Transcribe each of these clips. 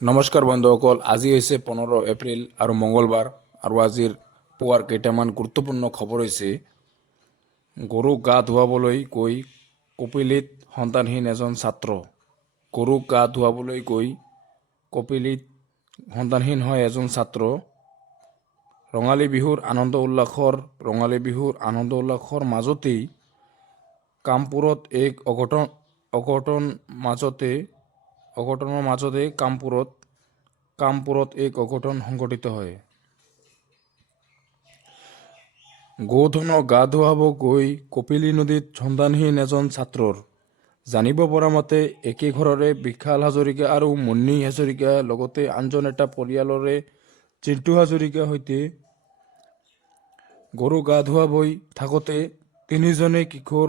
নমস্কাৰ বন্ধুসকল, আজি হৈছে 15 এপ্ৰিল আৰু মঙলবাৰ আৰু আজিৰ পুৱাৰ কেইটামান গুৰুত্বপূৰ্ণ খবৰ হৈছে গৰুক গা ধুৱাবলৈ গৈ কপিলিত সন্তানহীন এজন ছাত্ৰ। গৰুক গা ধুৱাবলৈ গৈ কপিলিত সন্তানহীন হয় এজন ছাত্ৰ। ৰঙালী বিহুৰ আনন্দ উল্লাসৰ মাজতেই কামপুৰত এক অঘটনৰ মাজতে কামপুৰত এক অঘটন সংঘটিত হয়। গৌধনক গা ধুৱাব গৈ কপিলী নদীত সন্তানহীন এজন ছাত্ৰৰ। জানিব পৰা মতে একে ঘৰৰে বিশাল হাজৰিকা আৰু মুন্নী হাজৰিকা লগতে আনজন এটা পৰিয়ালৰে চিণ্টু হাজৰিকাৰ সৈতে গৰু গা ধুৱাবই থাকোঁতে তিনিজনে কিশোৰ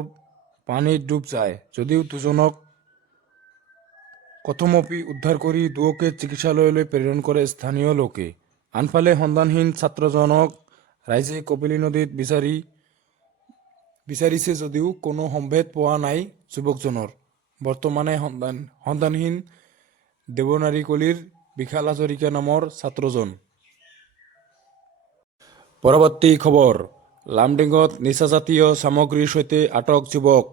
পানীত ডুব যায়। যদিও দুজনক কথমপি উদ্ধাৰ কৰি দুয়োকে চিকিৎসালয়লৈ প্ৰেৰণ কৰে স্থানীয় লোকে। আনফালে সন্তানহীন ছাত্ৰজনক ৰাইজে কপিলী নদীত বিচাৰিছে যদিও কোনো সম্ভেদ পোৱা নাই যুৱকজনৰ। বৰ্তমানে সন্তানহীন দেৱনাৰীকলিৰ বিশাল হাজৰিকা নামৰ ছাত্ৰজন। পৰৱৰ্তী খবৰ, লামডিঙত নিচাজাতীয় সামগ্ৰীৰ সৈতে আটক যুৱক।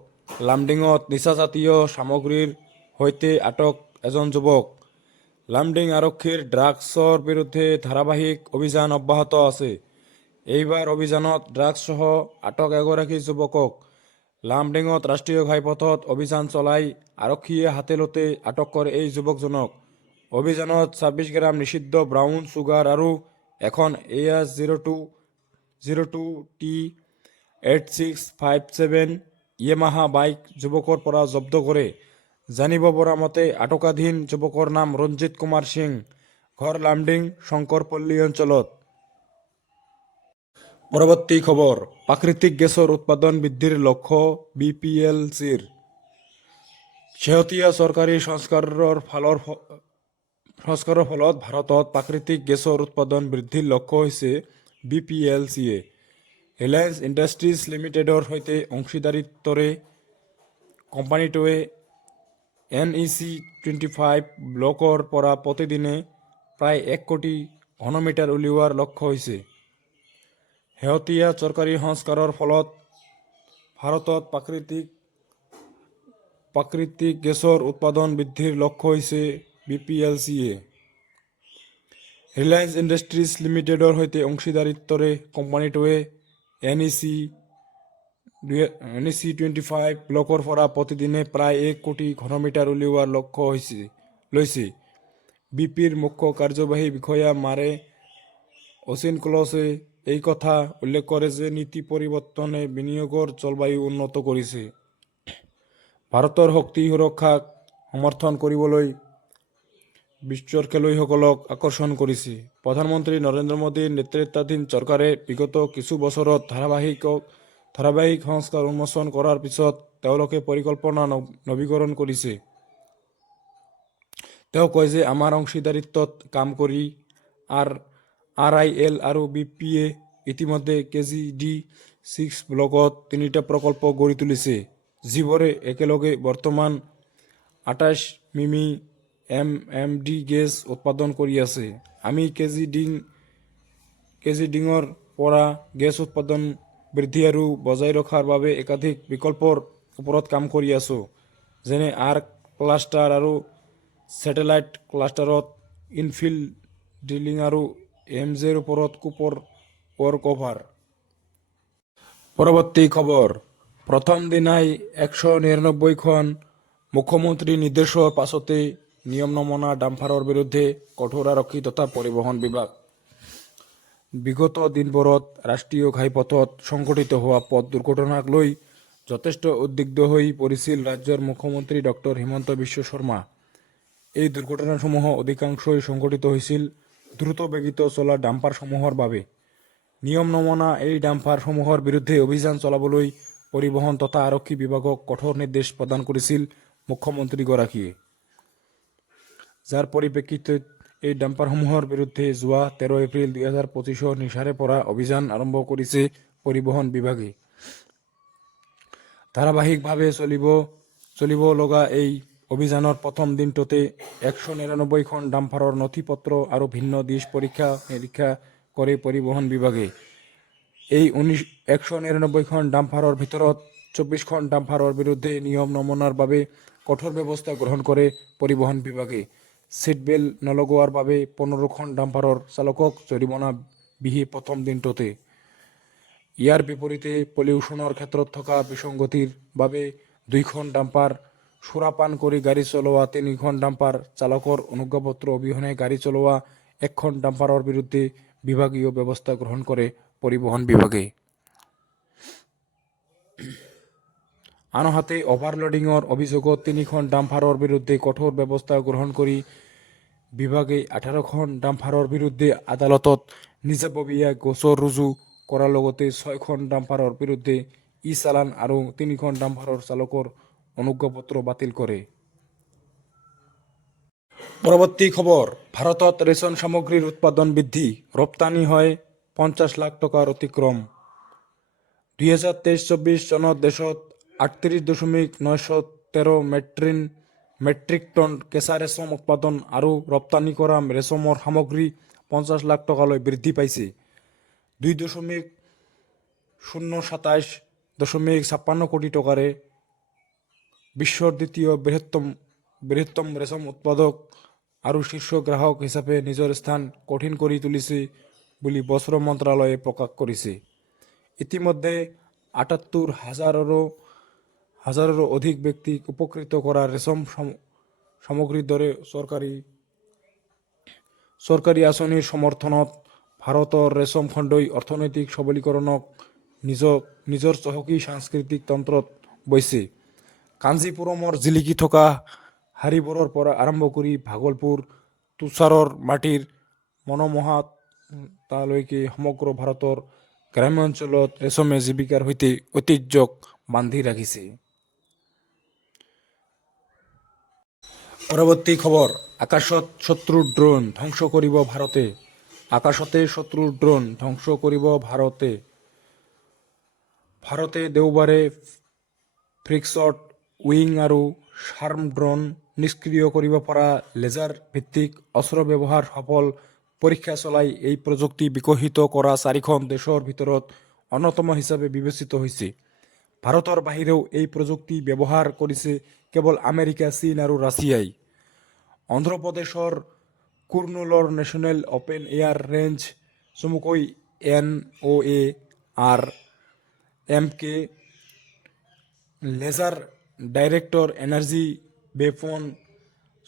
লামডিঙত নিচাজাতীয় সামগ্ৰীৰ সৈতে আটক এজন যুৱক। লামডিং আৰক্ষীৰ ড্ৰাগছৰ বিৰুদ্ধে ধাৰাবাহিক অভিযান অব্যাহত আছে। এইবাৰ অভিযানত ড্ৰাগছসহ আটক এগৰাকী যুৱকক। লামডিঙত ৰাষ্ট্ৰীয় ঘাইপথত অভিযান চলাই আৰক্ষীয়ে হাতেলতে আটক কৰে এই যুৱকজনক। অভিযানত 26 গ্ৰাম নিষিদ্ধ ব্ৰাউন চুগাৰ আৰু এখন AS02T8657 য়ামাহা বাইক যুৱকৰ পৰা জব্দ কৰে। জানিব পৰা মতে আটকাধীন যুৱকৰ নাম ৰঞ্জিত কুমাৰ সিং, ঘৰ লামডিং শংকৰপল্লী অঞ্চলত। পৰৱৰ্তী খবৰ, প্ৰাকৃতিক গেছৰ উৎপাদন বৃদ্ধিৰ লক্ষ্য BPLCৰ। শেহতীয়া চৰকাৰী সংস্কাৰৰ ফলত ভাৰতত প্ৰাকৃতিক গেছৰ উৎপাদন বৃদ্ধিৰ লক্ষ্য হৈছে BPLCয়ে। ৰিলায়েন্স ইণ্ডাষ্ট্ৰীজ লিমিটেডৰ সৈতে অংশীদাৰিত্বৰে কোম্পানীটোৱে NEC-25 ব্লকৰ পৰা প্ৰতিদিনে প্ৰায় 1 কোটি ঘনমিটাৰ উলিওৱাৰ লক্ষ্য হৈছে। শেহতীয়া চৰকাৰী সংস্কাৰৰ ফলত ভাৰতত প্ৰাকৃতিক গেছৰ উৎপাদন বৃদ্ধিৰ লক্ষ্য হৈছে BPLCয়ে। ৰিলায়েন্স ইণ্ডাষ্ট্ৰীজ লিমিটেডৰ সৈতে অংশীদাৰিত্বৰে কোম্পানীটোৱে NEC-25 ব্লকৰ পৰা প্ৰতিদিনে প্ৰায় 1 কোটি ঘনমিটাৰ উলিওৱাৰ লক্ষ্য লৈছে। বিপিৰ মুখ্য কাৰ্যবাহী বিষয়া মাৰে অচিনকলছে এই কথা উল্লেখ কৰে যে নীতি পৰিৱৰ্তনে বিনিয়োগৰ জলবায়ু উন্নত কৰিছে। ভাৰতৰ শক্তি সুৰক্ষাক সমৰ্থন কৰিবলৈ বিশ্বৰ খেলুৱৈসকলক আকৰ্ষণ কৰিছে। প্ৰধানমন্ত্ৰী নৰেন্দ্ৰ মোদীৰ নেতৃত্বাধীন চৰকাৰে বিগত কিছু বছৰত ধাৰাবাহিক সংস্কাৰ উন্মোচন কৰাৰ পিছত তেওঁলোকে পৰিকল্পনা নৱীকৰণ কৰিছে। তেওঁ কয় যে আমাৰ অংশীদাৰিত্বত কাম কৰি RIL আৰু বিপিয়ে ইতিমধ্যে KG-D6 ব্লকত 3টা প্ৰকল্প গঢ়ি তুলিছে, যিবোৰে একেলগে বৰ্তমান 28 মিমি MMD গেছ উৎপাদন কৰি আছে। আমি কেজিডিঙৰ পৰা গেছ উৎপাদন বৃদ্ধি আৰু বজাই ৰখাৰ বাবে একাধিক বিকল্পৰ ওপৰত কাম কৰি আছো, যেনে আৰ্ক ক্লাষ্টাৰ আৰু ছেটেলাইট ক্লাষ্টাৰত ইনফিল ড্ৰিলিং আৰু MJৰ ওপৰত কোপৰ ৱৰ্ক অভাৰ। পৰৱৰ্তী খবৰ, প্ৰথম দিনাই 199খন মুখ্যমন্ত্ৰীৰ নিৰ্দেশৰ পাছতে নিয়ম নমনা ডাম্পাৰৰ বিৰুদ্ধে কঠোৰ আৰক্ষী তথা পৰিবহণ বিভাগ। বিগত দিনবোৰত ৰাষ্ট্ৰীয় ঘাইপথত সংঘটিত হোৱা পথ দুৰ্ঘটনাক লৈ যথেষ্ট উদ্বিগ্ন হৈ পৰিছিল ৰাজ্যৰ মুখ্যমন্ত্ৰী ডক্টৰ হিমন্ত বিশ্ব শৰ্মা। এই দুৰ্ঘটনাসমূহ অধিকাংশই সংঘটিত হৈছিল দ্ৰুতবেগীত চলা ডাম্পাৰসমূহৰ বাবে। নিয়ম নমনা এই ডাম্পাৰসমূহৰ বিৰুদ্ধে অভিযান চলাবলৈ পৰিবহণ তথা আৰক্ষী বিভাগক কঠোৰ নিৰ্দেশ প্ৰদান কৰিছিল মুখ্যমন্ত্ৰীগৰাকীয়ে। যাৰ পৰিপ্ৰেক্ষিতত এই ডাম্পাৰসমূহৰ বিৰুদ্ধে যোৱা 13 এপ্ৰিল 2025 নিশাৰে পৰা অভিযান আৰম্ভ কৰিছে পৰিবহণ বিভাগে। ধাৰাবাহিকভাৱে চলিব লগা এই অভিযানৰ প্ৰথম দিনটোতে 199খন ডাম্পাৰৰ নথি-পত্ৰ আৰু ভিন্ন দিশ পৰীক্ষা-নিৰীক্ষা কৰে পৰিবহণ বিভাগে। এই 199খন ডাম্পাৰৰ ভিতৰত 24খন ডাম্পাৰৰ বিৰুদ্ধে নিয়ম নমনাৰ বাবে কঠোৰ ব্যৱস্থা গ্ৰহণ কৰে পৰিবহণ বিভাগে। ছিটবেল্ট নলগোৱাৰ বাবে 15খন ডাম্পাৰৰ চালকক জৰিমনা বিহি প্ৰথম দিনটোতে। ইয়াৰ বিপৰীতে পলিউশ্যনৰ ক্ষেত্ৰত থকা বিসংগতিৰ বাবে 2খন ডাম্পাৰ, সুৰাপান কৰি গাড়ী চলোৱা 3খন ডাম্পাৰ, চালকৰ অনুজ্ঞাপত্ৰ অবিহনে গাড়ী চলোৱা 1খন ডাম্পাৰৰ বিৰুদ্ধে বিভাগীয় ব্যৱস্থা গ্ৰহণ কৰে পৰিবহণ বিভাগে। আনহাতে অভাৰলোডিংৰ অভিযোগত 3খন ডাম্পাৰৰ বিৰুদ্ধে কঠোৰ ব্যৱস্থা গ্ৰহণ কৰি বিভাগে 18খন ডাম্পাৰৰ বিৰুদ্ধে আদালতত নিজাববীয়া গোচৰ ৰুজু কৰাৰ লগতে 6খন ডাম্পাৰৰ বিৰুদ্ধে ই-চালান আৰু 3খন ডাম্পাৰৰ চালকৰ অনুজ্ঞাপত্ৰ বাতিল কৰে। পৰৱৰ্তী খবৰ, ভাৰতত ৰেচন সামগ্ৰীৰ উৎপাদন বৃদ্ধি, ৰপ্তানি হয় 50 লাখ টকাৰ অতিক্ৰম। 2023-24 চনত দেশত 38.913 মেট্ৰিক টন কেঁচা ৰেচম উৎপাদন আৰু ৰপ্তানি কৰা ৰেচমৰ সামগ্ৰী 50 লাখ টকালৈ বৃদ্ধি পাইছে। 2.027.56 কোটি টকাৰে বিশ্বৰ দ্বিতীয় বৃহত্তম ৰেচম উৎপাদক আৰু শীৰ্ষ গ্ৰাহক হিচাপে নিজৰ স্থান কঠিন কৰি তুলিছে বুলি বস্ত্ৰ মন্ত্ৰালয়ে প্ৰকাশ কৰিছে। ইতিমধ্যে 78,000ৰো অধিক ব্যক্তিক উপকৃত কৰা ৰেচম সামগ্ৰীৰ দৰে চৰকাৰী আঁচনিৰ সমৰ্থনত ভাৰতৰ ৰেচম খণ্ডই অৰ্থনৈতিক সবলীকৰণক নিজৰ চহকী সাংস্কৃতিক তন্ত্ৰত বৈছে। কাঞ্জীপুৰমৰ জিলিকি থকা শাৰীবোৰৰ পৰা আৰম্ভ কৰি ভাগলপুৰ তুষাৰৰ মাটিৰ মনোমোহাতালৈকে সমগ্ৰ ভাৰতৰ গ্ৰাম্যাঞ্চলত ৰেচমে জীৱিকাৰ সৈতে ঐতিহ্যক বান্ধি ৰাখিছে। পৰৱৰ্তী খবৰ, আকাশত শত্ৰুৰ ড্ৰোন ধ্বংস কৰিব ভাৰতে। আকাশতে শত্ৰুৰ ড্ৰোন ধ্বংস কৰিব ভাৰতে। ভাৰতে দেওবাৰে ফিক্সড উইং আৰু শাৰ্ম ড্ৰোন নিষ্ক্ৰিয় কৰিব পৰা লেজাৰ ভিত্তিক অস্ত্ৰ ব্যৱহাৰ সফল পৰীক্ষা চলাই এই প্ৰযুক্তি বিকশিত কৰা 4খন দেশৰ ভিতৰত অন্যতম হিচাপে বিবেচিত হৈছে। ভাৰতৰ বাহিৰেও এই প্ৰযুক্তি ব্যৱহাৰ কৰিছে কেৱল আমেৰিকা, চীন আৰু ৰাছিয়াই। অন্ধ্ৰপ্ৰদেশৰ কুৰ্নুলৰ নেশ্যনেল অপেন এয়াৰ ৰেঞ্জ, চমুকৈ NOAR-MK laser director energy weapon,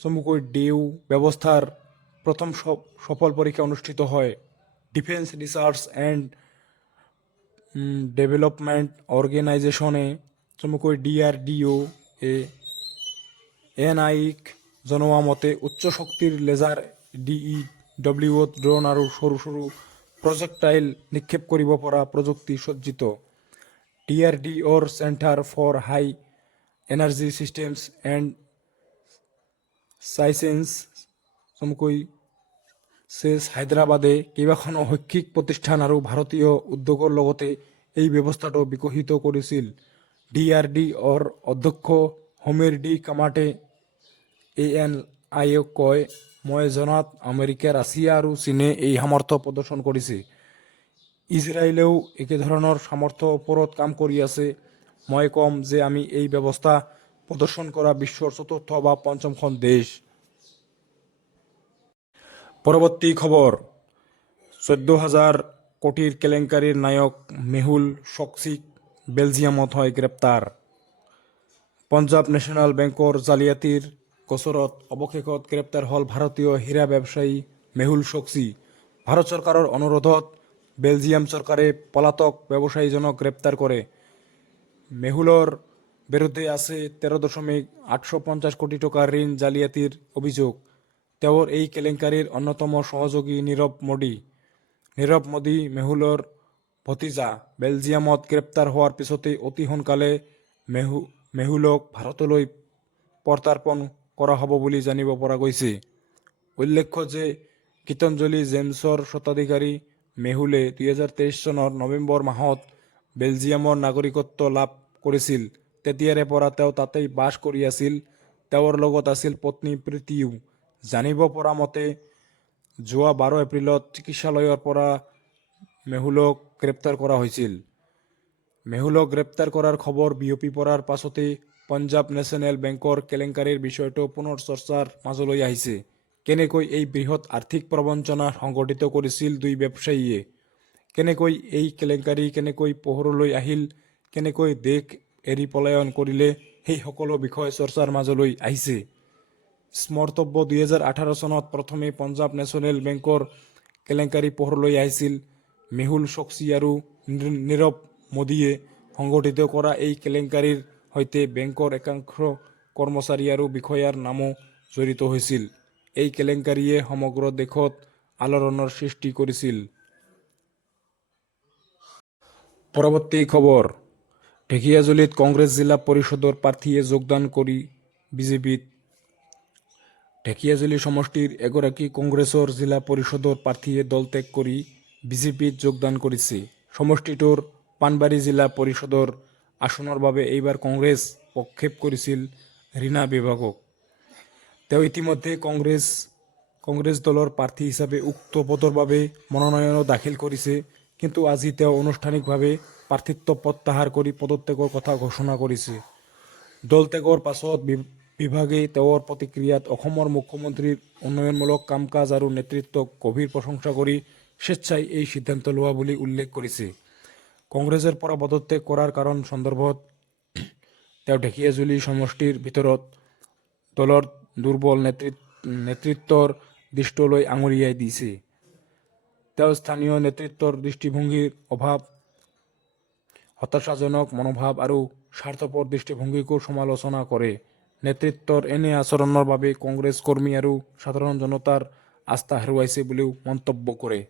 চমুকৈ DEW ব্যৱস্থাৰ প্ৰথম সফল পৰীক্ষা অনুষ্ঠিত হয়। ডিফেন্স ৰিচাৰ্চ এণ্ড ডেভেলপমেণ্ট অৰ্গেনাইজেশ্যনে, চমুকৈ DRDO NIক জনোৱা মতে উচ্চ শক্তিৰ লেজাৰ DEWত ড্ৰোন আৰু সৰু সৰু প্ৰজেক্টাইল নিক্ষেপ কৰিব পৰা প্ৰযুক্তি সজ্জিত। DRDOৰ centre for high energy systems and science, চমুকৈ চেছ হায়দৰাবাদে কেইবাখনো শৈক্ষিক প্ৰতিষ্ঠান আৰু ভাৰতীয় উদ্যোগৰ লগতে এই ব্যৱস্থাটো বিকশিত কৰিছিল। DRDOৰ অধ্যক্ষ সমীৰ ডি কামাতে ANIক কয়, মই জনাত আমেৰিকা, ৰাছিয়া আৰু চীনে এই সামৰ্থ্য প্ৰদৰ্শন কৰিছে। ইজৰাইলেও একেধৰণৰ সামৰ্থ্যৰ ওপৰত কাম কৰি আছে। মই ক'ম যে আমি এই ব্যৱস্থা প্ৰদৰ্শন কৰা বিশ্বৰ 4ৰ্থ বা 5খন দেশ। পৰৱৰ্তী খবৰ, 14,000 কোটিৰ কেলেংকাৰীৰ নায়ক মেহুল চক্সীক বেলজিয়ামত হয় গ্ৰেপ্তাৰ। পঞ্জাৱ নেশ্যনেল বেংকৰ জালিয়াতিৰ গোচৰত অৱশেষত গ্ৰেপ্তাৰ হ'ল ভাৰতীয় হীৰা ব্যৱসায়ী মেহুল চক্সী। ভাৰত চৰকাৰৰ অনুৰোধত বেলজিয়াম চৰকাৰে পলাতক ব্যৱসায়ীজনক গ্ৰেপ্তাৰ কৰে। মেহুলৰ বিৰুদ্ধে আছে 13.850 কোটি টকাৰ ঋণ জালিয়াতিৰ অভিযোগ। তেওঁৰ এই কেলেংকাৰীৰ অন্যতম সহযোগী নীৰৱ মোদী মেহুলৰ ভতিজা। বেলজিয়ামত গ্ৰেপ্তাৰ হোৱাৰ পিছতে অতি সোনকালে মেহুলক ভাৰতলৈ প্ৰত্যাৰ্পণ কৰা হ'ব বুলি জানিব পৰা গৈছে। উল্লেখ্য যে গীতাঞ্জলি জেমছৰ স্বত্বাধিকাৰী মেহুলে 2023 চনৰ নৱেম্বৰ মাহত বেলজিয়ামৰ নাগৰিকত্ব লাভ কৰিছিল। তেতিয়াৰে পৰা তেওঁ তাতেই বাস কৰি আছিল। তেওঁৰ লগত আছিল পত্নী প্ৰীতিও। জানিব পৰা মতে যোৱা 12 এপ্ৰিলত চিকিৎসালয়ৰ পৰা মেহুলক গ্ৰেপ্তাৰ কৰা হৈছিল। মেহুলক গ্ৰেপ্তাৰ কৰাৰ খবৰ বিয়পি পৰাৰ পাছতে পঞ্জাৱ নেশ্যনেল বেংকৰ কেলেংকাৰীৰ বিষয়টো পুনৰ চৰ্চাৰ মাজলৈ আহিছে। কেনেকৈ এই বৃহৎ আৰ্থিক প্ৰবঞ্চনা সংঘটিত কৰিছিল দুই ব্যৱসায়ীয়ে, কেনেকৈ এই কেলেংকাৰী কেনেকৈ পোহৰলৈ আহিল, কেনেকৈ দেশ এৰি পলায়ন কৰিলে, সেই সকলো বিষয় চৰ্চাৰ মাজলৈ আহিছে। স্মৰ্তব্য 2018 চনত প্ৰথমে পঞ্জাৱ নেশ্যনেল বেংকৰ কেলেংকাৰী পোহৰলৈ আহিছিল। মেহুল চক্সী আৰু নীৰৱ মোদীয়ে সংগঠিত কৰা এই কেলেংকাৰীৰ সৈতে বেংকৰ একাংশ কৰ্মচাৰী আৰু বিষয়াৰ নামো জড়িত হৈছিল। এই কেলেংকাৰীয়ে সমগ্ৰ দেশত আলোড়নৰ সৃষ্টি কৰিছিল। পৰৱৰ্তী খবৰ, ঢেকিয়াজুলিত কংগ্ৰেছ জিলা পৰিষদৰ প্ৰাৰ্থীয়ে যোগদান কৰি বিজেপিত। ঢেকিয়াজুলি সমষ্টিৰ এগৰাকী কংগ্ৰেছৰ জিলা পৰিষদৰ প্ৰাৰ্থীয়ে দল ত্যাগ কৰি বিজেপিত যোগদান কৰিছে। সমষ্টিটোৰ পানবাৰী জিলা পৰিষদৰ আসনৰ বাবে এইবাৰ কংগ্ৰেছ প্ৰক্ষেপ কৰিছিল ৰীনা বিভাগক। তেওঁ ইতিমধ্যে কংগ্ৰেছ দলৰ প্ৰাৰ্থী হিচাপে উক্ত পদৰ বাবে মনোনয়নো দাখিল কৰিছে। কিন্তু আজি তেওঁ আনুষ্ঠানিকভাৱে প্ৰাৰ্থিত্ব প্ৰত্যাহাৰ কৰি পদত্যাগৰ কথা ঘোষণা কৰিছে। দল ত্যাগৰ পাছত বিভাগে তেওঁৰ প্ৰতিক্ৰিয়াত অসমৰ মুখ্যমন্ত্ৰীৰ উন্নয়নমূলক কাম-কাজ আৰু নেতৃত্বক গভীৰ প্ৰশংসা কৰি স্বেচ্ছাই এই সিদ্ধান্ত লোৱা বুলি উল্লেখ কৰিছে। কংগ্ৰেছৰ পৰা পদত্যাগ কৰাৰ কাৰণ সন্দৰ্ভত তেওঁ ঢেকিয়াজুলি সমষ্টিৰ ভিতৰত দলৰ দুৰ্বল নেতৃত্বৰ দৃষ্টিলৈ আঙুলিয়াই দিছে। তেওঁ স্থানীয় নেতৃত্বৰ দৃষ্টিভংগীৰ অভাৱ, হতাশাজনক মনোভাৱ আৰু স্বাৰ্থপৰ দৃষ্টিভংগীকো সমালোচনা কৰে। নেতৃত্বৰ এনে আচৰণৰ বাবে কংগ্ৰেছ কৰ্মী আৰু সাধাৰণ জনতাৰ আস্থা হেৰুৱাইছে বুলিও মন্তব্য কৰে।